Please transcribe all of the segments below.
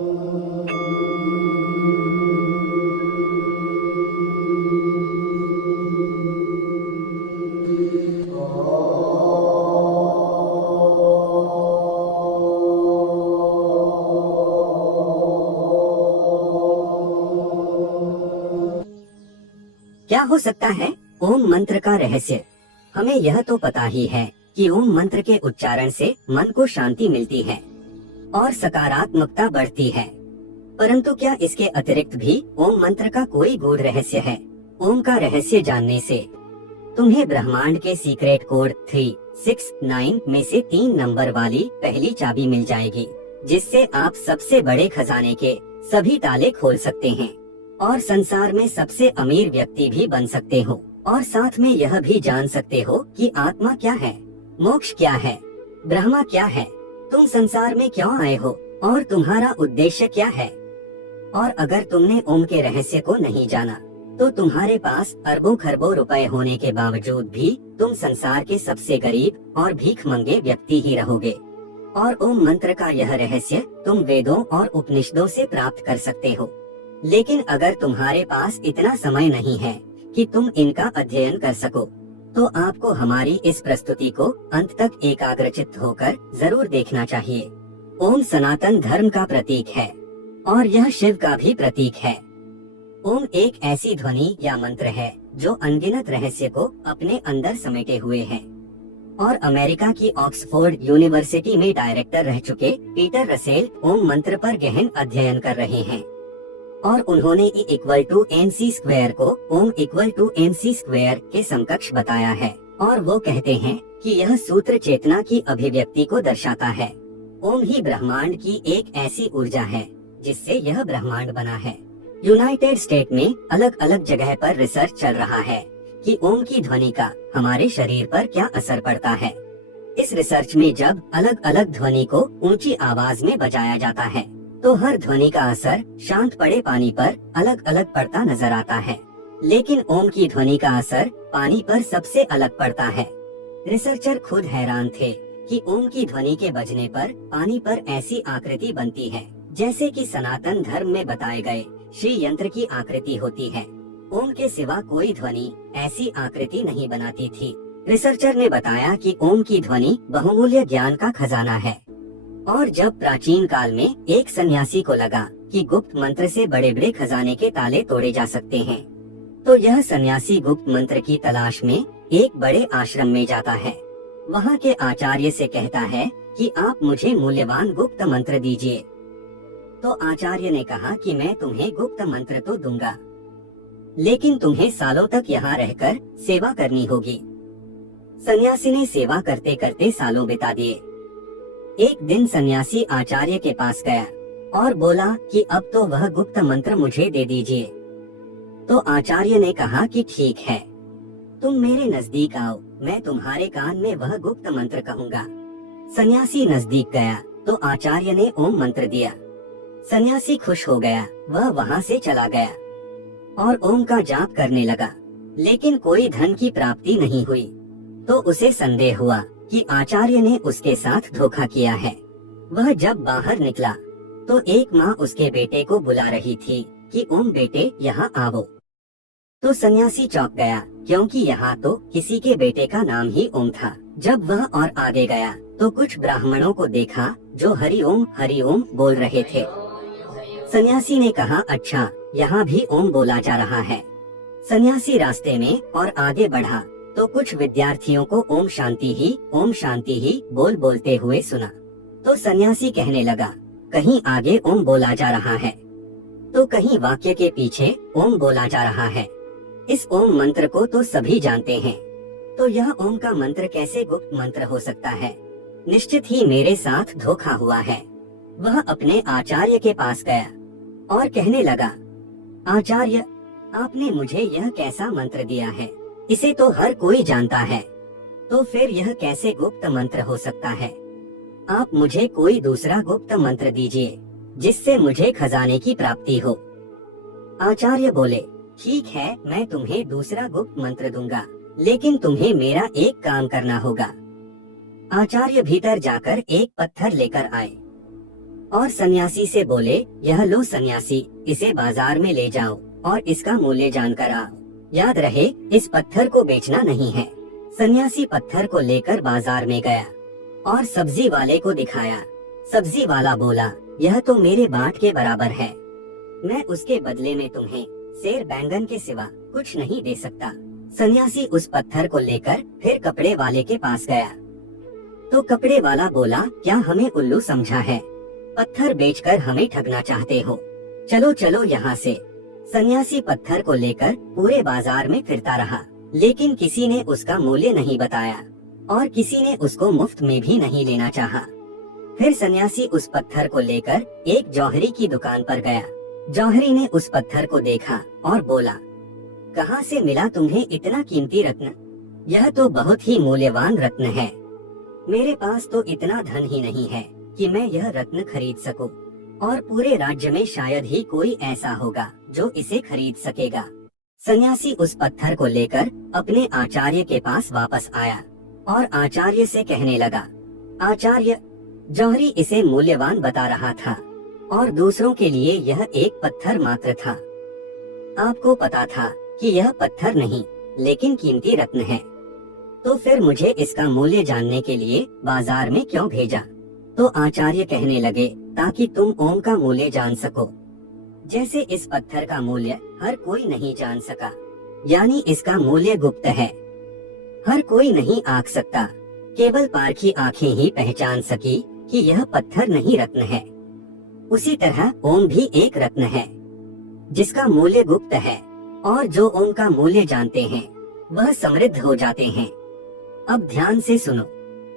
क्या हो सकता है ओम मंत्र का रहस्य? हमें यह तो पता ही है कि ओम मंत्र के उच्चारण से मन को शांति मिलती है और सकारात्मकता बढ़ती है। परंतु क्या इसके अतिरिक्त भी ओम मंत्र का कोई गूढ़ रहस्य है? ओम का रहस्य जानने से तुम्हें ब्रह्मांड के सीक्रेट कोड 369 में से 3 नंबर वाली पहली चाबी मिल जाएगी, जिससे आप सबसे बड़े खजाने के सभी ताले खोल सकते हैं और संसार में सबसे अमीर व्यक्ति भी बन सकते हो। और साथ में यह भी जान सकते हो कि आत्मा क्या है, मोक्ष क्या है, ब्रह्मा क्या है, तुम संसार में क्यों आए हो और तुम्हारा उद्देश्य क्या है। और अगर तुमने ओम के रहस्य को नहीं जाना तो तुम्हारे पास अरबों खरबों रुपए होने के बावजूद भी तुम संसार के सबसे गरीब और भीखमंगे व्यक्ति ही रहोगे। और ओम मंत्र का यह रहस्य तुम वेदों और उपनिषदों से प्राप्त कर सकते हो, लेकिन अगर तुम्हारे पास इतना समय नहीं है कि तुम इनका अध्ययन कर सको, तो आपको हमारी इस प्रस्तुति को अंत तक एकाग्रचित्त होकर जरूर देखना चाहिए। ओम सनातन धर्म का प्रतीक है और यह शिव का भी प्रतीक है। ओम एक ऐसी ध्वनि या मंत्र है जो अनगिनत रहस्य को अपने अंदर समेटे हुए है। और अमेरिका की ऑक्सफोर्ड यूनिवर्सिटी में डायरेक्टर रह चुके पीटर रसेल ओम मंत्र पर गहन अध्ययन कर रहे हैं और उन्होंने E=mc² को ओम =mc² के समकक्ष बताया है। और वो कहते हैं कि यह सूत्र चेतना की अभिव्यक्ति को दर्शाता है। ओम ही ब्रह्मांड की एक ऐसी ऊर्जा है जिससे यह ब्रह्मांड बना है। यूनाइटेड स्टेट में अलग अलग जगह पर रिसर्च चल रहा है कि ओम की ध्वनि का हमारे शरीर पर क्या असर पड़ता है। इस रिसर्च में जब अलग अलग ध्वनि को ऊंची आवाज में बजाया जाता है तो हर ध्वनि का असर शांत पड़े पानी पर अलग अलग पड़ता नजर आता है, लेकिन ओम की ध्वनि का असर पानी पर सबसे अलग पड़ता है। रिसर्चर खुद हैरान थे कि ओम की ध्वनि के बजने पर पानी पर ऐसी आकृति बनती है जैसे कि सनातन धर्म में बताए गए श्री यंत्र की आकृति होती है। ओम के सिवा कोई ध्वनि ऐसी आकृति नहीं बनाती थी। रिसर्चर ने बताया कि ओम की ध्वनि बहुमूल्य ज्ञान का खजाना है। और जब प्राचीन काल में एक सन्यासी को लगा कि गुप्त मंत्र से बड़े बड़े खजाने के ताले तोड़े जा सकते हैं, तो यह सन्यासी गुप्त मंत्र की तलाश में एक बड़े आश्रम में जाता है। वहाँ के आचार्य से कहता है कि आप मुझे मूल्यवान गुप्त मंत्र दीजिए। तो आचार्य ने कहा कि मैं तुम्हें गुप्त मंत्र तो दूंगा, लेकिन तुम्हें सालों तक यहाँ रहकर सेवा करनी होगी। सन्यासी ने सेवा करते करते सालों बिता दिए। एक दिन सन्यासी आचार्य के पास गया और बोला कि अब तो वह गुप्त मंत्र मुझे दे दीजिए। तो आचार्य ने कहा कि ठीक है, तुम मेरे नजदीक आओ, मैं तुम्हारे कान में वह गुप्त मंत्र कहूँगा। सन्यासी नजदीक गया तो आचार्य ने ओम मंत्र दिया। सन्यासी खुश हो गया, वह वहाँ से चला गया और ओम का जाप करने लगा, लेकिन कोई धन की प्राप्ति नहीं हुई। तो उसे संदेह हुआ कि आचार्य ने उसके साथ धोखा किया है। वह जब बाहर निकला तो एक माँ उसके बेटे को बुला रही थी कि ओम बेटे यहाँ आओ। तो सन्यासी चौंक गया, क्योंकि यहाँ तो किसी के बेटे का नाम ही ओम था। जब वह और आगे गया तो कुछ ब्राह्मणों को देखा जो हरि ओम बोल रहे थे। सन्यासी ने कहा, अच्छा, यहाँ भी ओम बोला जा रहा है। सन्यासी रास्ते में और आगे बढ़ा तो कुछ विद्यार्थियों को ओम शांति ही बोलते हुए सुना। तो सन्यासी कहने लगा, कहीं आगे ओम बोला जा रहा है तो कहीं वाक्य के पीछे ओम बोला जा रहा है। इस ओम मंत्र को तो सभी जानते हैं, तो यह ओम का मंत्र कैसे गुप्त मंत्र हो सकता है? निश्चित ही मेरे साथ धोखा हुआ है। वह अपने आचार्य के पास गया और कहने लगा, आचार्य, आपने मुझे यह कैसा मंत्र दिया है? इसे तो हर कोई जानता है, तो फिर यह कैसे गुप्त मंत्र हो सकता है? आप मुझे कोई दूसरा गुप्त मंत्र दीजिए जिससे मुझे खजाने की प्राप्ति हो। आचार्य बोले, ठीक है, मैं तुम्हें दूसरा गुप्त मंत्र दूंगा, लेकिन तुम्हें मेरा एक काम करना होगा। आचार्य भीतर जाकर एक पत्थर लेकर आए और सन्यासी से बोले, यह लो सन्यासी, इसे बाजार में ले जाओ और इसका मूल्य जानकर आओ। याद रहे, इस पत्थर को बेचना नहीं है। सन्यासी पत्थर को लेकर बाजार में गया और सब्जी वाले को दिखाया। सब्जी वाला बोला, यह तो मेरे बाट के बराबर है, मैं उसके बदले में तुम्हें सेर बैंगन के सिवा कुछ नहीं दे सकता। सन्यासी उस पत्थर को लेकर फिर कपड़े वाले के पास गया तो कपड़े वाला बोला, क्या हमें उल्लू समझा है? पत्थर बेचकर हमें ठगना चाहते हो? चलो चलो यहाँ से। सन्यासी पत्थर को लेकर पूरे बाजार में फिरता रहा, लेकिन किसी ने उसका मूल्य नहीं बताया और किसी ने उसको मुफ्त में भी नहीं लेना चाहा। फिर सन्यासी उस पत्थर को लेकर एक जौहरी की दुकान पर गया। जौहरी ने उस पत्थर को देखा और बोला, कहाँ से मिला तुम्हें इतना कीमती रत्न? यह तो बहुत ही मूल्यवान रत्न है। मेरे पास तो इतना धन ही नहीं है कि मैं यह रत्न खरीद सकूं, और पूरे राज्य में शायद ही कोई ऐसा होगा जो इसे खरीद सकेगा। सन्यासी उस पत्थर को लेकर अपने आचार्य के पास वापस आया और आचार्य से कहने लगा, आचार्य, जौहरी इसे मूल्यवान बता रहा था और दूसरों के लिए यह एक पत्थर मात्र था। आपको पता था कि यह पत्थर नहीं लेकिन कीमती रत्न है, तो फिर मुझे इसका मूल्य जानने के लिए बाजार में क्यों भेजा? तो आचार्य कहने लगे, ताकि तुम ओम का मूल्य जान सको। जैसे इस पत्थर का मूल्य हर कोई नहीं जान सका, यानी इसका मूल्य गुप्त है, हर कोई नहीं आंक सकता, केवल पारखी आंखें ही पहचान सकी कि यह पत्थर नहीं रत्न है। उसी तरह ओम भी एक रत्न है जिसका मूल्य गुप्त है, और जो ओम का मूल्य जानते हैं वह समृद्ध हो जाते हैं। अब ध्यान से सुनो,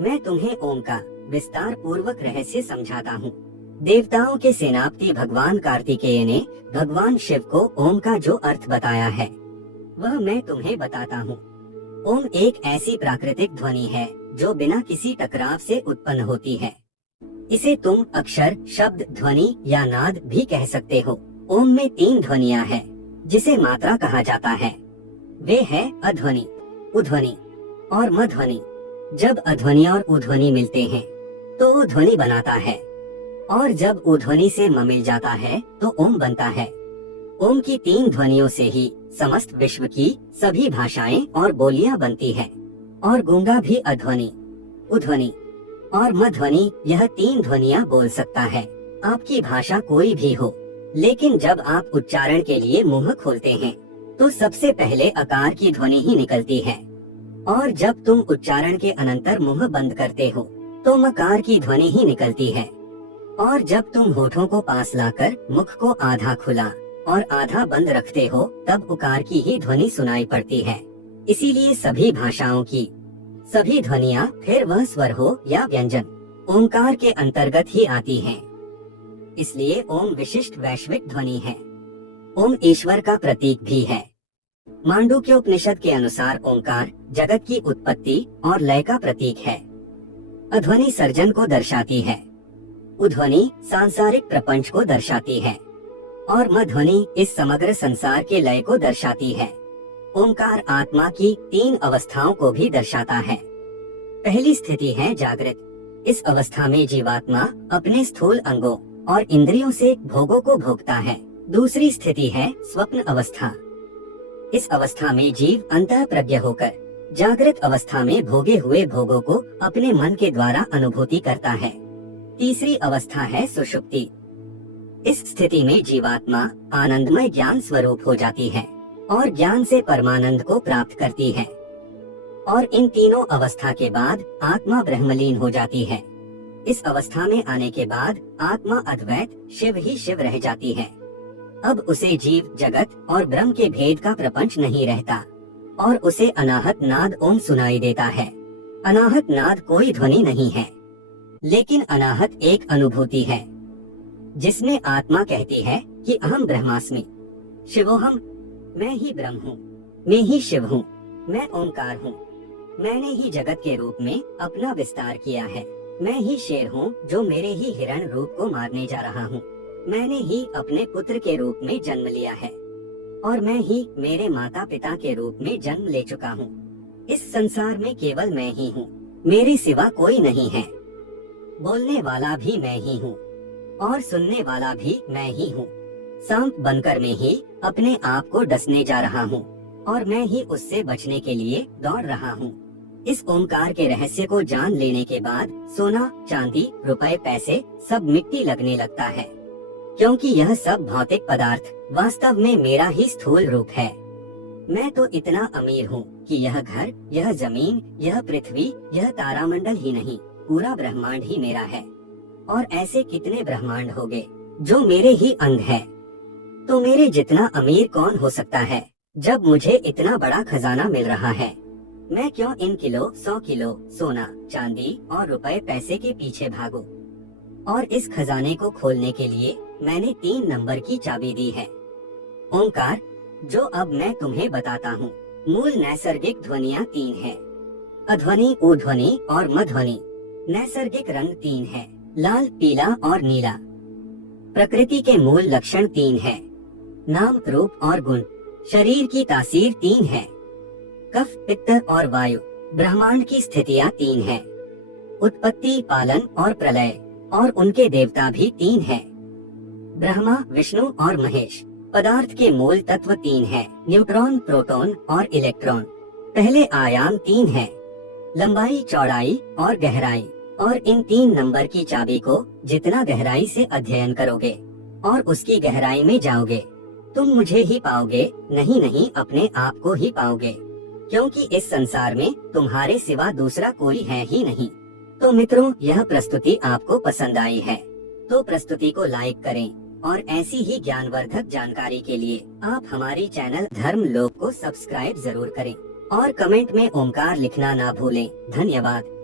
मैं तुम्हें ओम का विस्तार पूर्वक रहस्य समझाता हूँ। देवताओं के सेनापति भगवान कार्तिकेय ने भगवान शिव को ओम का जो अर्थ बताया है वह मैं तुम्हें बताता हूँ। ओम एक ऐसी प्राकृतिक ध्वनि है जो बिना किसी टकराव से उत्पन्न होती है। इसे तुम अक्षर, शब्द, ध्वनि या नाद भी कह सकते हो। ओम में 3 ध्वनियाँ हैं जिसे मात्रा कहा जाता है। वे है अध्वनि, उध्वनि और मध्वनि। जब अध्वनि और उध्वनि मिलते हैं तो वो ध्वनि बनाता है, और जब उध्वनि से म मिल जाता है तो ओम बनता है। ओम की 3 ध्वनियों से ही समस्त विश्व की सभी भाषाएं और बोलियां बनती हैं, और गूंगा भी अध्वनि, उध्वनि और मध्वनि यह 3 ध्वनियां बोल सकता है। आपकी भाषा कोई भी हो, लेकिन जब आप उच्चारण के लिए मुंह खोलते हैं तो सबसे पहले अकार की ध्वनि ही निकलती है, और जब तुम उच्चारण के अनंतर मुंह बंद करते हो तो मकार की ध्वनि ही निकलती है, और जब तुम होठों को पास लाकर मुख को आधा खुला और आधा बंद रखते हो तब उकार की ही ध्वनि सुनाई पड़ती है। इसीलिए सभी भाषाओं की सभी ध्वनियाँ, फिर वह स्वर हो या व्यंजन, ओंकार के अंतर्गत ही आती हैं। इसलिए ओम विशिष्ट वैश्विक ध्वनि है। ओम ईश्वर का प्रतीक भी है। मांडूक्योपनिषद के अनुसार ओंकार जगत की उत्पत्ति और लय का प्रतीक है। अध्वनि सर्जन को दर्शाती है, उध्वनि सांसारिक प्रपंच को दर्शाती है, और मध्वनि इस समग्र संसार के लय को दर्शाती है। ओंकार आत्मा की 3 अवस्थाओं को भी दर्शाता है। पहली स्थिति है जागृत। इस अवस्था में जीवात्मा अपने स्थूल अंगों और इंद्रियों से भोगों को भोगता है। दूसरी स्थिति है स्वप्न अवस्था। इस अवस्था में जीव अंतः प्रज्ञ होकर जागृत अवस्था में भोगे हुए भोगों को अपने मन के द्वारा अनुभूति करता है। तीसरी अवस्था है सुषुप्ति। इस स्थिति में जीवात्मा आनंदमय ज्ञान स्वरूप हो जाती है और ज्ञान से परमानंद को प्राप्त करती है, और इन तीनों अवस्था के बाद आत्मा ब्रह्मलीन हो जाती है। इस अवस्था में आने के बाद आत्मा अद्वैत शिव ही शिव रह जाती है। अब उसे जीव जगत और ब्रह्म के भेद का प्रपंच नहीं रहता, और उसे अनाहत नाद ओम सुनाई देता है। अनाहत नाद कोई ध्वनि नहीं है, लेकिन अनाहत एक अनुभूति है जिसमें आत्मा कहती है कि अहम ब्रह्मास्मि, शिवोहम, मैं ही ब्रह्म हूँ, मैं ही शिव हूँ, मैं ओंकार हूँ, मैंने ही जगत के रूप में अपना विस्तार किया है, मैं ही शेर हूँ जो मेरे ही हिरण रूप को मारने जा रहा हूँ, मैंने ही अपने पुत्र के रूप में जन्म लिया है, और मैं ही मेरे माता पिता के रूप में जन्म ले चुका हूँ। इस संसार में केवल मैं ही हूँ, मेरे सिवा कोई नहीं है, बोलने वाला भी मैं ही हूँ, और सुनने वाला भी मैं ही हूँ। सांप बनकर मैं ही अपने आप को डसने जा रहा हूँ और मैं ही उससे बचने के लिए दौड़ रहा हूँ। इस ओमकार के रहस्य को जान लेने के बाद सोना, चांदी, रुपए, पैसे सब मिट्टी लगने लगता है, क्योंकि यह सब भौतिक पदार्थ वास्तव में मेरा ही स्थूल रूप है। मैं तो इतना अमीर हूँ कि यह घर, यह जमीन, यह पृथ्वी, यह तारामंडल ही नहीं, पूरा ब्रह्मांड ही मेरा है। और ऐसे कितने ब्रह्मांड होंगे जो मेरे ही अंग है। तो मेरे जितना अमीर कौन हो सकता है जब मुझे इतना बड़ा खजाना मिल रहा है। मैं क्यों इन किलो 100 किलो सोना, चांदी और रुपए पैसे के पीछे भागूं? और इस खजाने को खोलने के लिए मैंने 3 नंबर की चाबी दी है। ओंकार, जो अब मैं तुम्हें बताता हूँ। मूल नैसर्गिक ध्वनियाँ 3 है। अध्वनि, उध्वनि और मध्वनि। नैसर्गिक रंग 3 है, लाल, पीला और नीला। प्रकृति के मूल लक्षण 3 है, नाम, रूप और गुण। शरीर की तासीर 3 है, कफ, पित्त और वायु। ब्रह्मांड की स्थितियाँ 3 है, उत्पत्ति, पालन और प्रलय। और उनके देवता भी 3 है, ब्रह्मा, विष्णु और महेश। पदार्थ के मूल तत्व 3 है, न्यूट्रॉन, प्रोटॉन और इलेक्ट्रॉन। पहले आयाम 3 है, लंबाई, चौड़ाई और गहराई। और इन 3 नंबर की चाबी को जितना गहराई से अध्ययन करोगे और उसकी गहराई में जाओगे, तुम मुझे ही पाओगे, नहीं अपने आप को ही पाओगे, क्योंकि इस संसार में तुम्हारे सिवा दूसरा कोई है ही नहीं। तो मित्रों, यह प्रस्तुति आपको पसंद आई है तो प्रस्तुति को लाइक करें और ऐसी ही ज्ञानवर्धक जानकारी के लिए आप हमारी चैनल धर्म लोक को सब्सक्राइब जरूर करें और कमेंट में ओंकार लिखना ना भूलें। धन्यवाद।